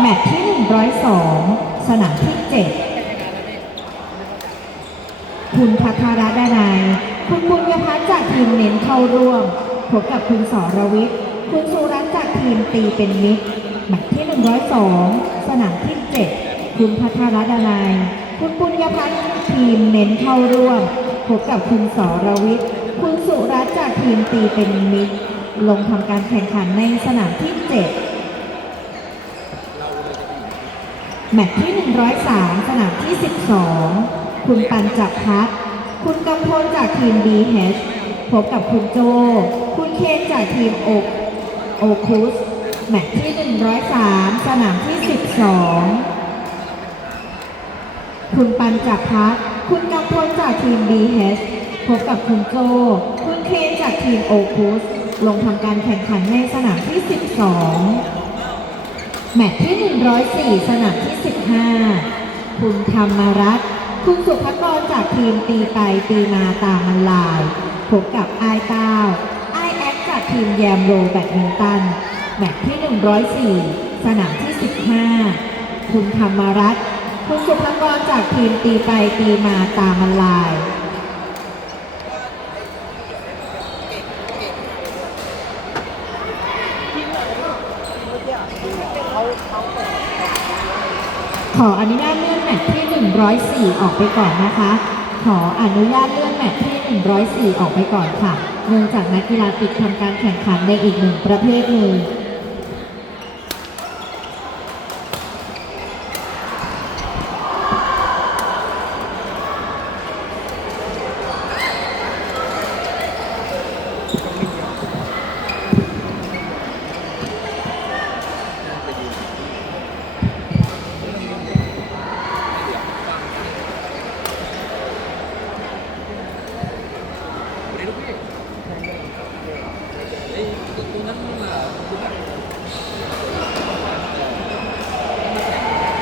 แมตช์ที่ 102 สนามที่ 7 คุณพัทรดานาย คุณบุญยพัฒน์จากทีมเน้นเข้าร่วม พบกับคุณสรวิทย์ คุณสุรัตน์จากทีมตีเป็นมิตร แมตช์ที่ 102 สนามที่ 7 คุณพัทรดานาย คุณบุญยพัฒน์ทีมเน้นเข้าร่วม พบกับคุณสรวิทย์ คุณสุรัตน์จากทีมตีเป็นมิตร ลงทำการแข่งขันในสนามที่ 7 แมตช์ที่ 103 สนามที่ 12 คุณปันจักรพัฒน์คุณกำพลจากทีม BH พบกับคุณโจ คุณเคนจากทีมโอโอคุส แมตช์ที่ 103 สนามที่ 12 คุณปันจักรพัฒน์คุณกำพลจากทีม BH พบกับคุณโจ คุณเคนจากทีมโอคุส ลงทำการแข่งขันในสนามที่ 12 แมตช์ที่ 104 สนามที่ 15 คุณธรรมรัตน์คุณสุภกรจากทีมตีไปตีมาตามมันลายพบกับไอเก้าไอแอคจากทีมแยมโรแบดมินตัน แมตช์ที่ 104 สนามที่ 15 คุณธรรมรัตน์คุณสุภกรจากทีมตีไปตีมาตามมันลาย ขออนุญาตเลื่อนแมตช์ที่ 104 ออกไปก่อนนะคะ ขออนุญาตเลื่อนแมตช์ที่ 104 ออกไปก่อนค่ะ เนื่องจากนักกีฬาติดทำการแข่งขันในอีกหนึ่งประเภทหนึ่ง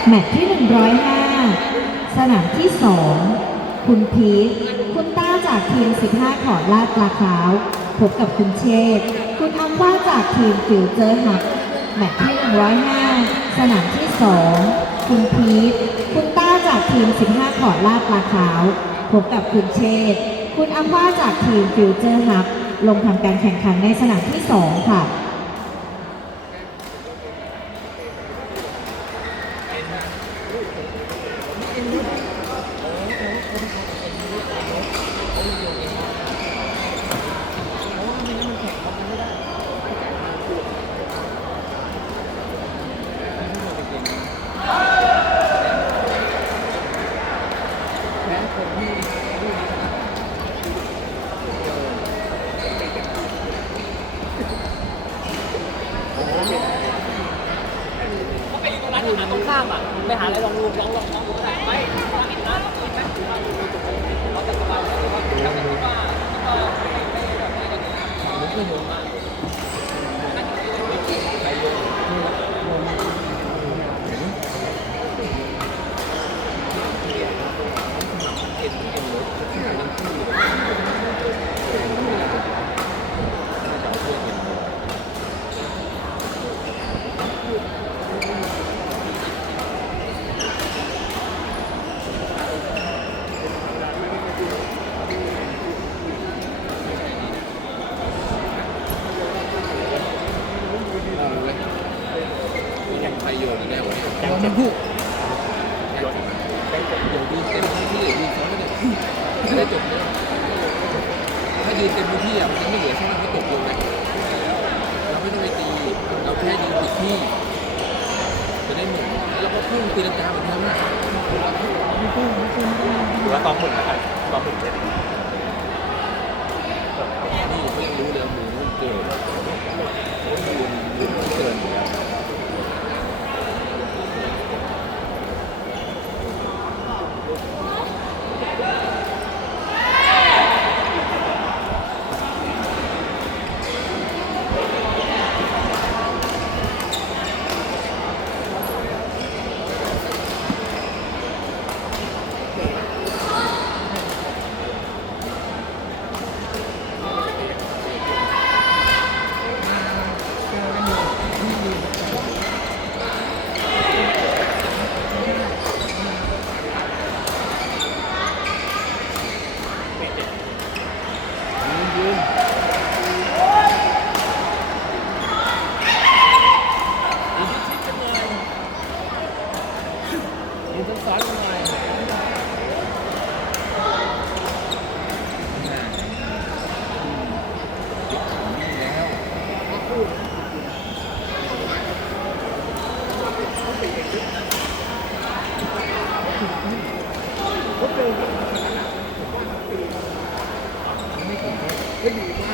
แมตช์ที่ 105 สนามที่ 2 คุณพีทคุณต้าจากทีม 15 ขอดลาดปลาขาว พบกับคุณเชษคุณอัมว่าจากทีมฟิวเจอร์ฮับแมตช์ที่ 105 สนามที่ 2 คุณพีทคุณต้าจากทีม 15 ขอดลาดปลาขาว พบกับคุณเชษคุณอัมว่าจากทีมฟิวเจอร์ฮับลงทำการแข่งขันในสนามที่ 2 ค่ะ เขาไปอยู่ตรงนั้นอยู่นะตรงข้ามอะไปหาอะไรลองดูลองลองลองดูก็ได้ไปลองอีกนะเราจะสบายแล้วว่าถ้าสมมติว่าก็ไม่ไม่แบบไม่กันมันก็โยนมาก แข่งไทยโยนแน่วะแข่งมันผู้โยนเดี๋ยวดีเต็มที่ดีเขาไม่ได้ไม่ได้ จบเลยถ้ายืนเต็มที่อะมันไม่เหลือช่องให้ตกโยนเลยเราไม่ต้องไปตีเราแค่ยืนผิดที่จะได้หมุนแล้วก็พุ่งตีลังกาเหมือนกันนะหรือว่าตองหมุนนะครับตองหมุนเช่นนี่เขายังรู้เลยหมูเกิดเกินอยู่แล้ว เข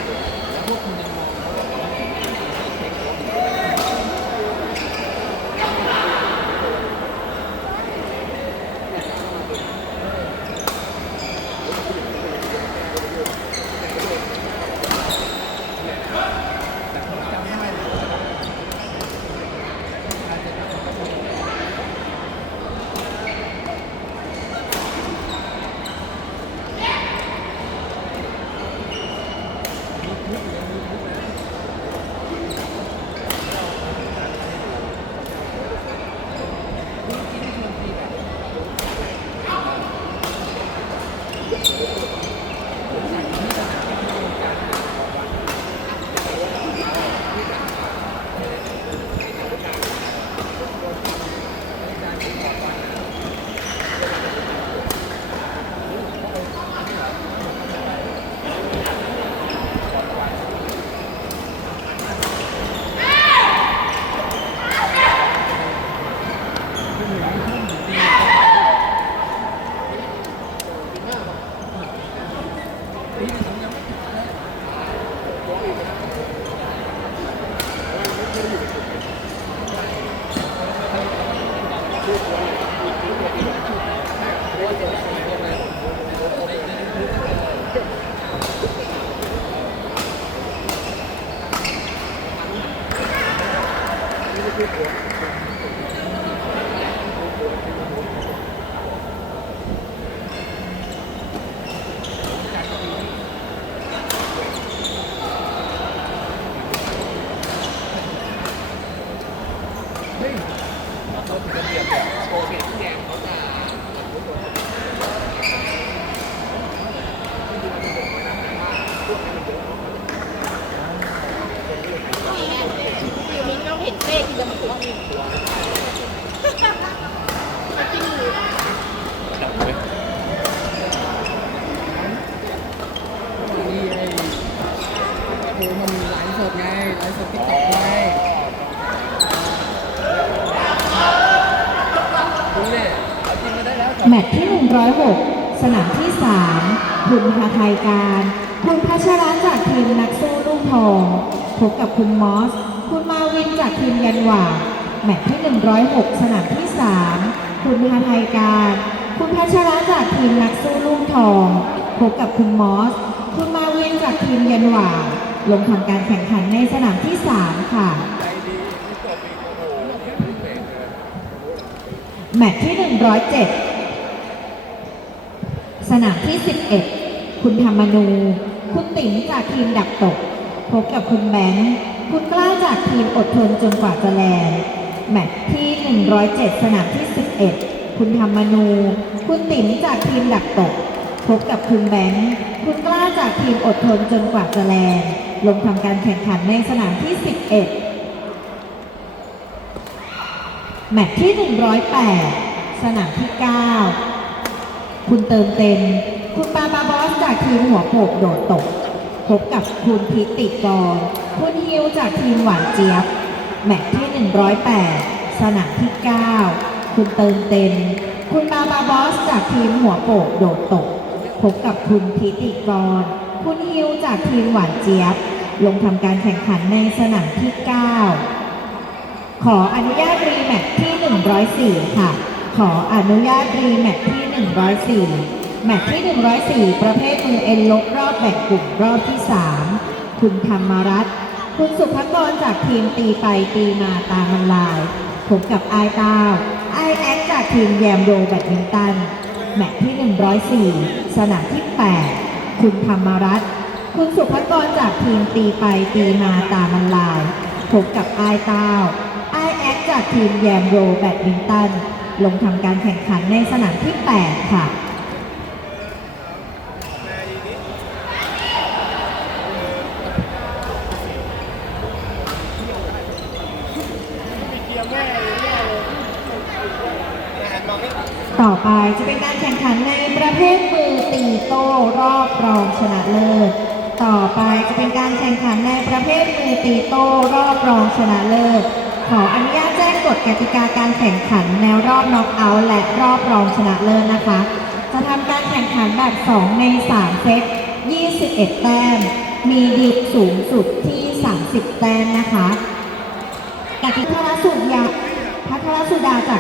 าถึงจะเปลี่ยนแบบโอเคที่แดงเขาจะ ฟิวนี้เราเห็ นเต้ที่จะมาตัวนี้จริงรือยนี่ไอ้โอ้มันไลฟ์สดไงไลฟ์สดติ๊กต็อกไงคุณเนี่ยเอามาได้แล้วแมตช์ที่ 106 สนามที่ 3 คุณพาไทยการ คุณพัชรัตน์จากทีมนักสู้รุ่งทองพบกับคุณมอส คุณมาวินจากทีมยันหว่างแมตช์ที่ 106 สนามที่ 3 คุณพาไทยการ คุณพัชรัตน์จากทีมนักสู้รุ่งทอง พบกับคุณมอส คุณมาวินจากทีมยันหว่างลงทำการแข่งขันในสนามที่ 3 ค่ะใจดีที่จบอีกโอ้โหเห็นเบรกเลยแมตช์ที่ 107 สนามที่ 11 คุณธรรมนู คุณติ๋มจากทีมดักตก พบกับคุณแบงค์ คุณกล้าจากทีมอดทนจนกว่าจะแลนแมตช์ที่ 107 สนามที่ 11 คุณธรรมนู คุณติ๋มจากทีมดักตก พบกับคุณแบงค์ คุณกล้าจากทีมอดทนจนกว่าจะแลนลงทำการแข่งขันในสนามที่ 11 แมตช์ที่ 108 สนามที่ 9 คุณเติมเต็ม คุณปาบาบอสจากทีมหัวโปกโดดตก พบกับคุณพิติกร คุณฮิวจากทีมหวานเจี๊ยบ แมตช์ที่ 108 สนามที่ 9 คุณเติมเต็ม คุณปาบาบอสจากทีมหัวโปกโดดตก พบกับคุณพิติกร คุณฮิวจากทีมหวานเจี๊ยบ ลงทำการแข่งขันในสนามที่ 9 ขออนุญาตรีแมตช์ที่ 104 ค่ะ ขออนุญาตรีแมตช์ที่ 104 แมตช์ที่ 104 ประเภทมือเอ็นลบรอบแบ่งกลุ่มรอบที่ 3 คุณธรรมรัตน์คุณสุภกรจากทีมตีไปตีมาตามันลายพบกับไอตาวไอแอคจากทีมแยมโรแบดมินตัน แมตช์ที่ 104 สนามที่ 8 คุณธรรมรัตน์คุณสุภกรจากทีมตีไปตีมาตามันลายพบกับไอตาวไอแอคจากทีมแยมโรแบดมินตัน ลงทำการแข่งขันในสนามที่ 8 ค่ะ เกียร์แม่แม่เลย ต่อไปจะเป็นการแข่งขันในประเภทมือตีโต้รอบรองชนะเลิศ ต่อไปจะเป็นการแข่งขันในประเภทมือตีโต้รอบรองชนะเลิศ ขออนุญาตแจ้งกฎกติกาการแข่งขันแนวรอบน็อกเอาท์และรอบรองชนะเลิศนะคะ จะทำการแข่งขันแบบ 2 ใน 3 เซต 21 แต้ม มีดิบสูงสุดที่ 30 แต้มนะคะกติกาสุดยาพัทรสุดาจาก